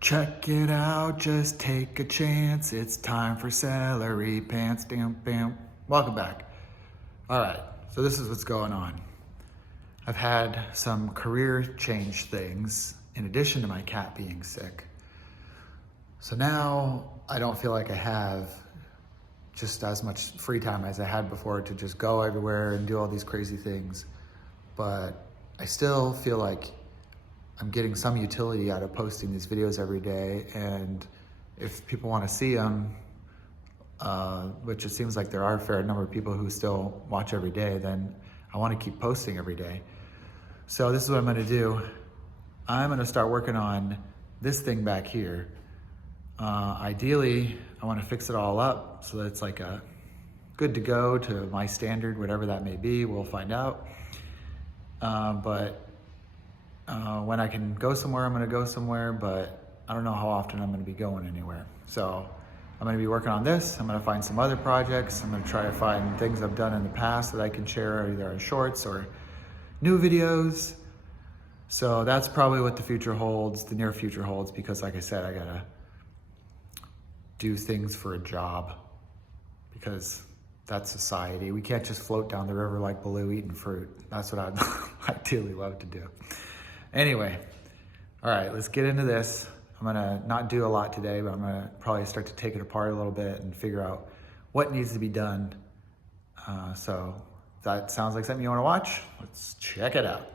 Check it out, just take a chance. It's time for celery pants. Bam, bam. Welcome back. All right, so this is what's going on. I've had some career change things in addition to my cat being sick. So now I don't feel like I have just as much free time as I had before to just go everywhere and do all these crazy things. But I still feel like I'm getting some utility out of posting these videos every day, and if people want to see them, which it seems like there are a fair number of people who still watch every day, then I want to keep posting every day. So this is what I'm going to do. I'm going to start working on this thing back here. Ideally, I want to fix it all up so that it's like a good to go to my standard, whatever that may be. We'll find out. When I can go somewhere, I'm going to go somewhere, but I don't know how often I'm going to be going anywhere. So I'm going to be working on this. I'm going to find some other projects. I'm going to try to find things I've done in the past that I can share either on shorts or new videos. So that's probably what the future holds, the near future holds, because like I said, I got to do things for a job because that's society. We can't just float down the river like Baloo eating fruit. That's what I'd ideally love to do. Anyway, all right, let's get into this. I'm gonna not do a lot today, but I'm gonna probably start to take it apart a little bit and figure out what needs to be done. So if that sounds like something you wanna watch, let's check it out.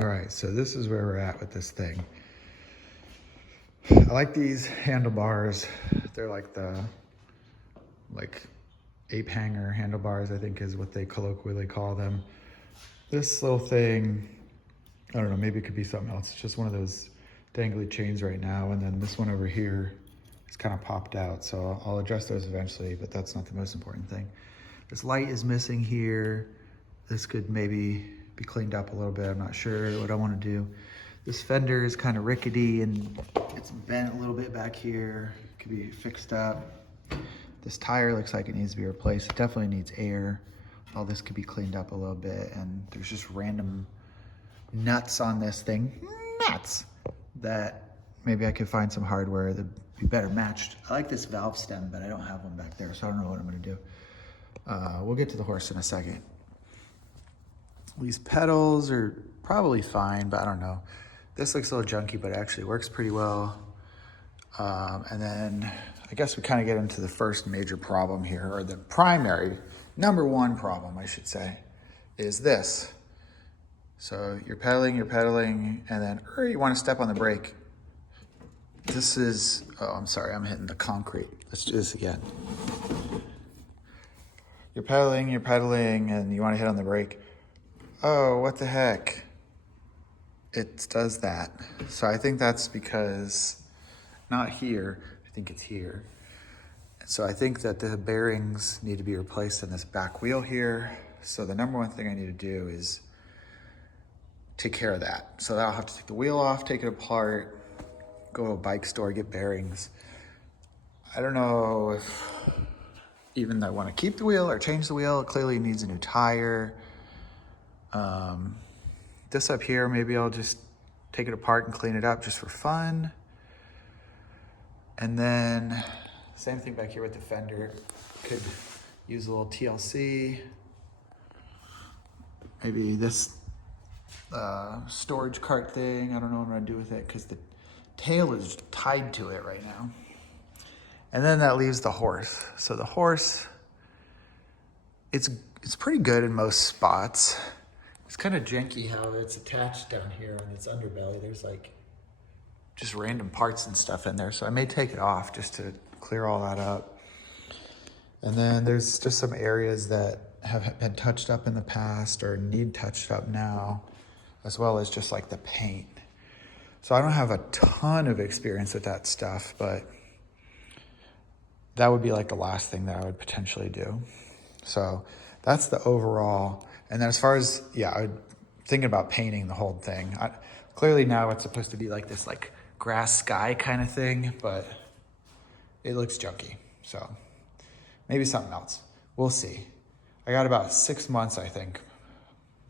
All right, so this is where we're at with this thing. I like these handlebars. They're like the ape hanger handlebars, I think is what they colloquially call them. This little thing, I don't know, maybe it could be something else. It's just one of those dangly chains right now. And then this one over here is kind of popped out. So I'll address those eventually, but that's not the most important thing. This light is missing here. This could maybe be cleaned up a little bit. I'm not sure what I want to do. This fender is kind of rickety and it's bent a little bit back here. It could be fixed up. This tire looks like it needs to be replaced. It definitely needs air. All this could be cleaned up a little bit, and there's just random nuts on this thing. Nuts! That maybe I could find some hardware that'd be better matched. I like this valve stem, but I don't have one back there, so I don't know what I'm gonna do. We'll get to the horse in a second. These pedals are probably fine, but I don't know. This looks a little junky, but it actually works pretty well. And then I guess we kind of get into the first major problem here, or the primary, number one problem, I should say, is this. So you're pedaling, and then you want to step on the brake. This is, oh, I'm sorry, I'm hitting the concrete. Let's do this again. You're pedaling, and you want to hit on the brake. Oh, what the heck? It does that. So I think that's because, not here, I think it's here. So I think that the bearings need to be replaced in this back wheel here. So the number one thing I need to do is take care of that. So I'll have to take the wheel off, take it apart, go to a bike store, get bearings. I don't know if even I want to keep the wheel or change the wheel. It clearly needs a new tire. This up here, maybe I'll just take it apart and clean it up just for fun. And then same thing back here with the fender. Could use a little TLC. Maybe this storage cart thing. I don't know what I'm gonna do with it because the tail is tied to it right now. And then that leaves the horse. So the horse, it's pretty good in most spots. It's kind of janky how it's attached down here on its underbelly. There's like just random parts and stuff in there. So I may take it off just to clear all that up. And then there's just some areas that have been touched up in the past or need touched up now, as well as just like the paint. So I don't have a ton of experience with that stuff, but that would be like the last thing that I would potentially do. So that's the overall. And then as far as, I would thinking about painting the whole thing. Clearly now it's supposed to be like this like grass sky kind of thing, but it looks junky. So maybe something else. We'll see. I got about 6 months, I think,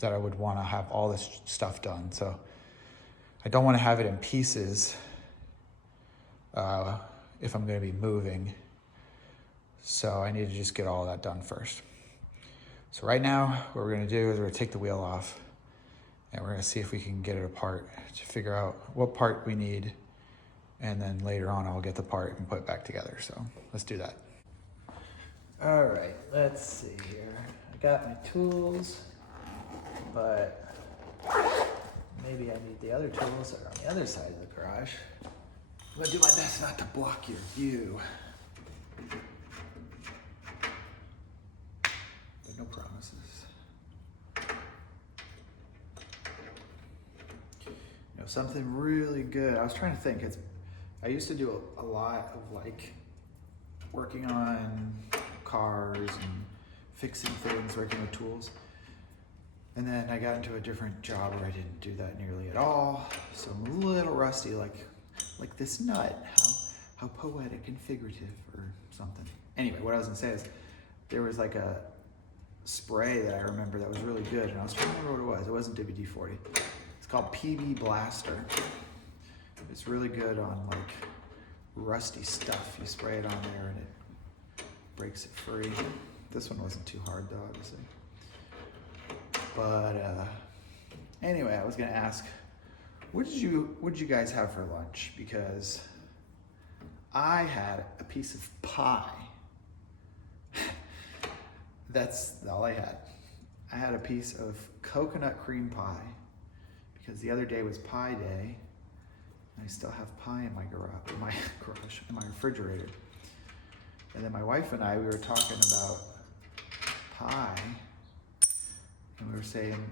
that I would want to have all this stuff done. So I don't want to have it in pieces if I'm going to be moving. So I need to just get all that done first. So right now, what we're going to do is we're going to take the wheel off and we're going to see if we can get it apart to figure out what part we need. And then later on, I'll get the part and put it back together. So let's do that. All right, let's see here. I got my tools, but maybe I need the other tools that are on the other side of the garage. I'm gonna do my best not to block your view. But no promises. You know, something really good. I was trying to think. I used to do a lot of like working on cars and fixing things, working with tools. And then I got into a different job where I didn't do that nearly at all. So I'm a little rusty, like this nut, how poetic and figurative or something. Anyway, what I was gonna say is there was like a spray that I remember that was really good, and I was trying to remember what it was. It wasn't WD-40. It's called PB Blaster. It's really good on like rusty stuff. You spray it on there and it breaks it free. This one wasn't too hard though, obviously. But anyway, I was gonna ask, what did you guys have for lunch? Because I had a piece of pie. That's all I had. I had a piece of coconut cream pie because the other day was pie day. And I still have pie in my garage, in my refrigerator. And then my wife and I, we were talking about pie, and we were saying,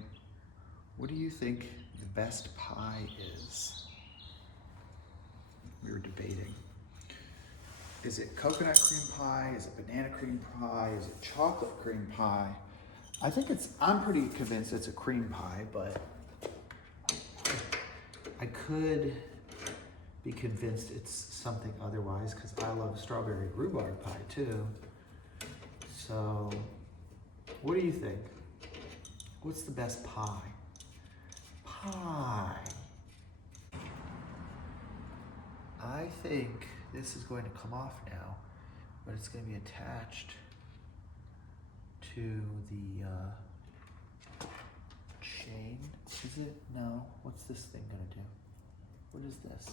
what do you think the best pie is? We were debating. Is it coconut cream pie? Is it banana cream pie? Is it chocolate cream pie? I'm pretty convinced it's a cream pie, but I could be convinced it's something otherwise because I love strawberry rhubarb pie too. So, what do you think? What's the best pie? Pie. I think this is going to come off now, but it's going to be attached to the chain. Is it? No. What's this thing going to do? What is this?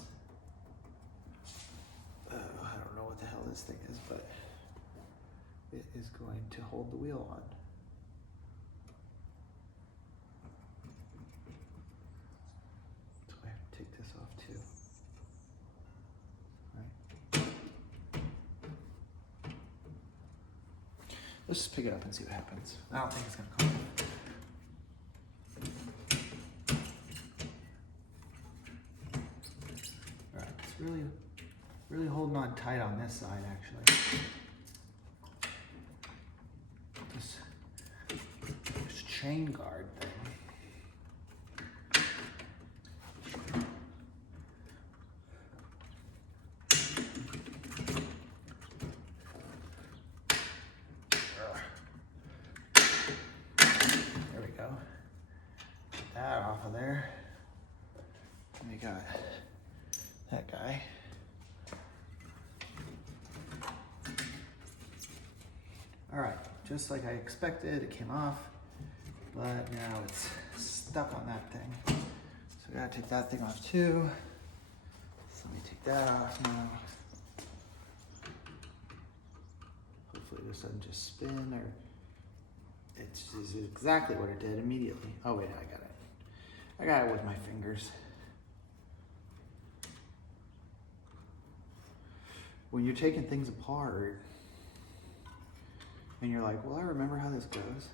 I don't know what the hell this thing is, but it is going to hold the wheel on. So I have to take this off too. Right. Let's just pick it up and see what happens. I don't think it's going to come off. All right, it's really holding on tight on this side, actually. This chain guard thing. There we go. Get that off of there. And we got that guy. All right, just like I expected, it came off, but now it's stuck on that thing. So we gotta take that thing off too. So let me take that off now. Hopefully this doesn't just spin, or it's exactly what it did immediately. Oh wait, I got it. I got it with my fingers. When you're taking things apart, and you're like, well, I remember how this goes.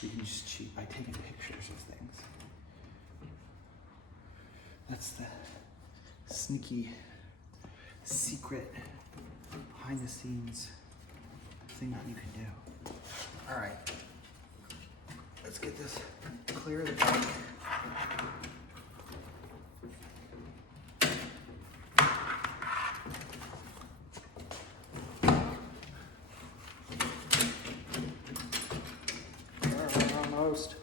You can just cheat by taking pictures of things. That's the sneaky, secret, behind the scenes thing that you can do. All right, let's get this clear of the tank. Almost.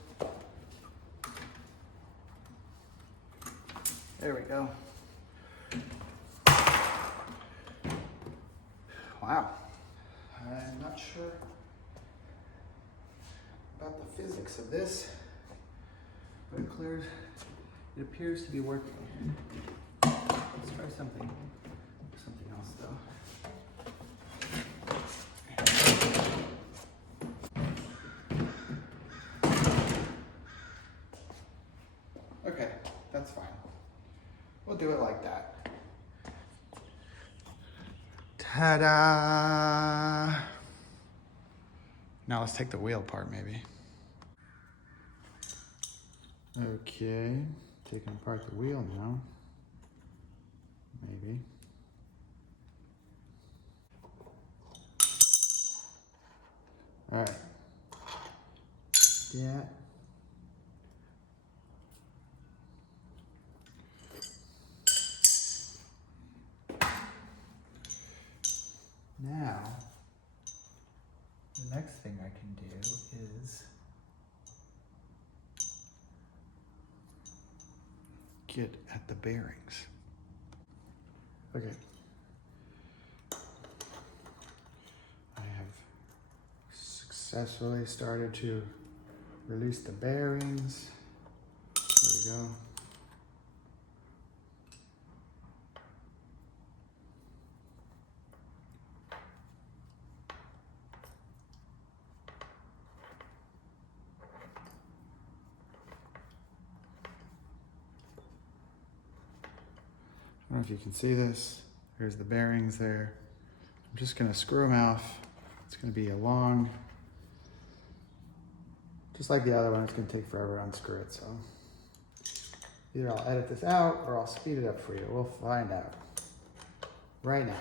There we go. Wow. I'm not sure about the physics of this, but it appears to be working. Let's try something else though. Okay, that's fine. We'll do it like that. Ta-da! Now let's take the wheel apart maybe. Okay, taking apart the wheel now. Maybe. All right. Yeah. Now, the next thing I can do is get at the bearings. Okay. I have successfully started to release the bearings. There we go. I don't know if you can see this. There's the bearings there. I'm just gonna screw them off. It's gonna be a long, just like the other one, it's gonna take forever to unscrew it, so. Either I'll edit this out or I'll speed it up for you. We'll find out right now.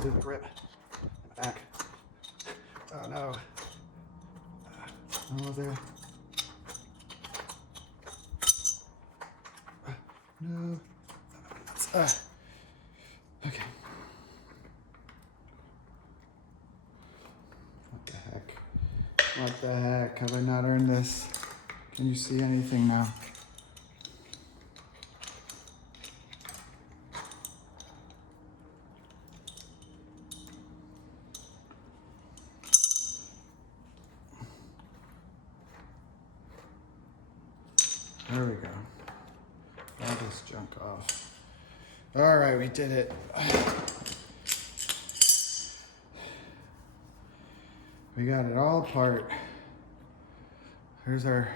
Do the grip. Back. Oh no. Almost there. No. Okay. What the heck? What the heck? Have I not earned this? Can you see anything now? There we go. All this junk off. All right, we did it. We got it all apart. Here's our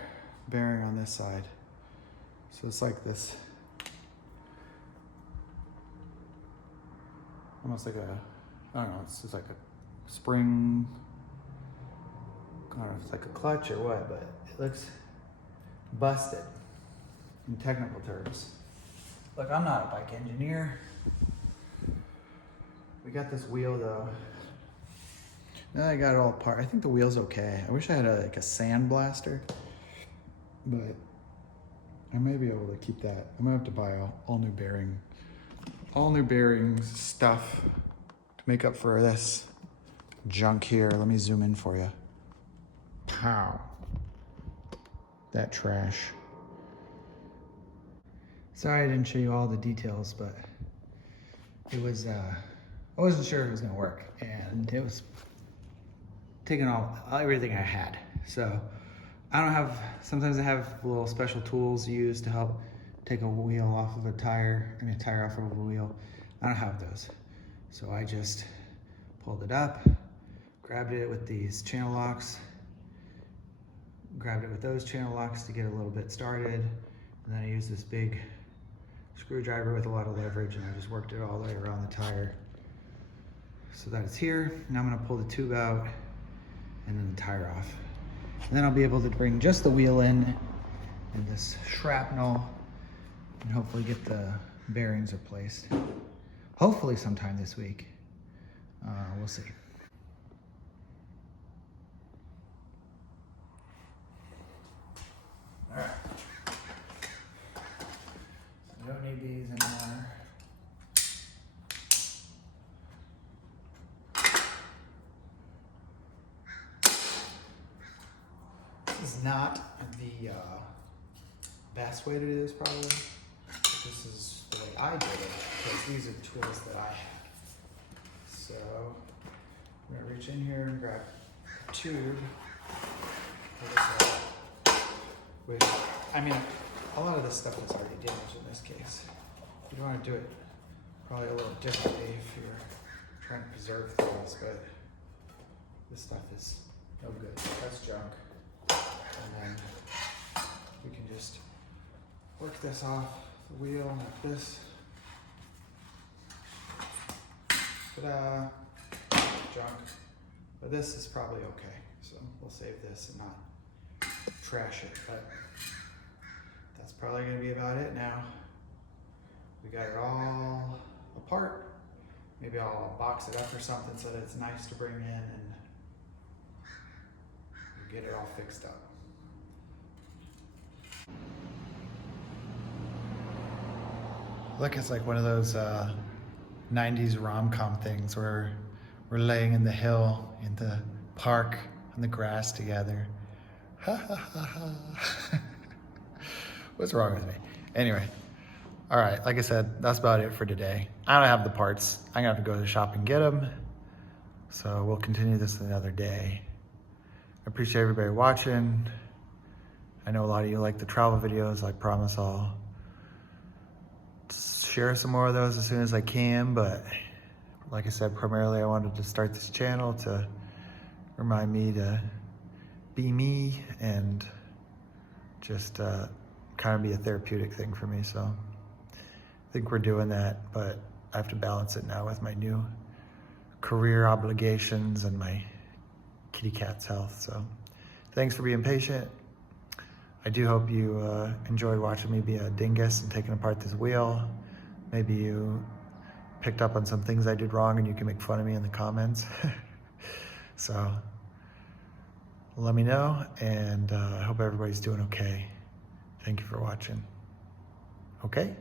bearing on this side. So it's like this. Almost like I don't know, it's just like a spring. I don't know if it's like a clutch or what, but it looks busted in technical terms. Look, I'm not a bike engineer. We got this wheel though. Now I got it all apart. I think the wheel's okay. I wish I had like a sand blaster, but I may be able to keep that. I'm gonna have to buy all new bearings stuff to make up for this junk here. Let me zoom in for you. Pow. That trash. Sorry I didn't show you all the details, but it was, I wasn't sure it was gonna work, and it was taking everything I had. So sometimes I have little special tools used to help take a wheel off of a tire off of a wheel. I don't have those. So I just pulled it up, grabbed it with these channel locks, grabbed it with those channel locks to get a little bit started. And then I used this big screwdriver with a lot of leverage, and I just worked it all the way around the tire so that it's here. Now I'm gonna pull the tube out and then the tire off. And then I'll be able to bring just the wheel in and this shrapnel and hopefully get the bearings replaced. Hopefully sometime this week. We'll see. is not the best way to do this probably, but this is the way I did it because these are the tools that I had. So I'm gonna reach in here and grab a tube. Which, I mean, a lot of this stuff is already damaged in this case. You don't want to do it probably a little differently if you're trying to preserve things, but this stuff is no good. That's junk. And then we can just work this off the wheel like this. Ta-da! Junk. But this is probably okay, so we'll save this and not trash it, but that's probably going to be about it now. We got it all apart. Maybe I'll box it up or something so that it's nice to bring in and get it all fixed up. Look, it's like one of those 90s rom-com things where we're laying in the hill in the park on the grass together. Ha ha ha ha. What's wrong with me? Anyway, all right, like I said, that's about it for today. I don't have the parts. I'm gonna have to go to the shop and get them. So we'll continue this another day. I appreciate everybody watching. I know a lot of you like the travel videos. I promise I'll share some more of those as soon as I can, but like I said, primarily I wanted to start this channel to remind me to be me and just kind of be a therapeutic thing for me. So I think we're doing that, but I have to balance it now with my new career obligations and my kitty cat's health. So thanks for being patient. I do hope you enjoyed watching me be a dingus and taking apart this wheel. Maybe you picked up on some things I did wrong and you can make fun of me in the comments. So let me know, and I hope everybody's doing okay. Thank you for watching. Okay?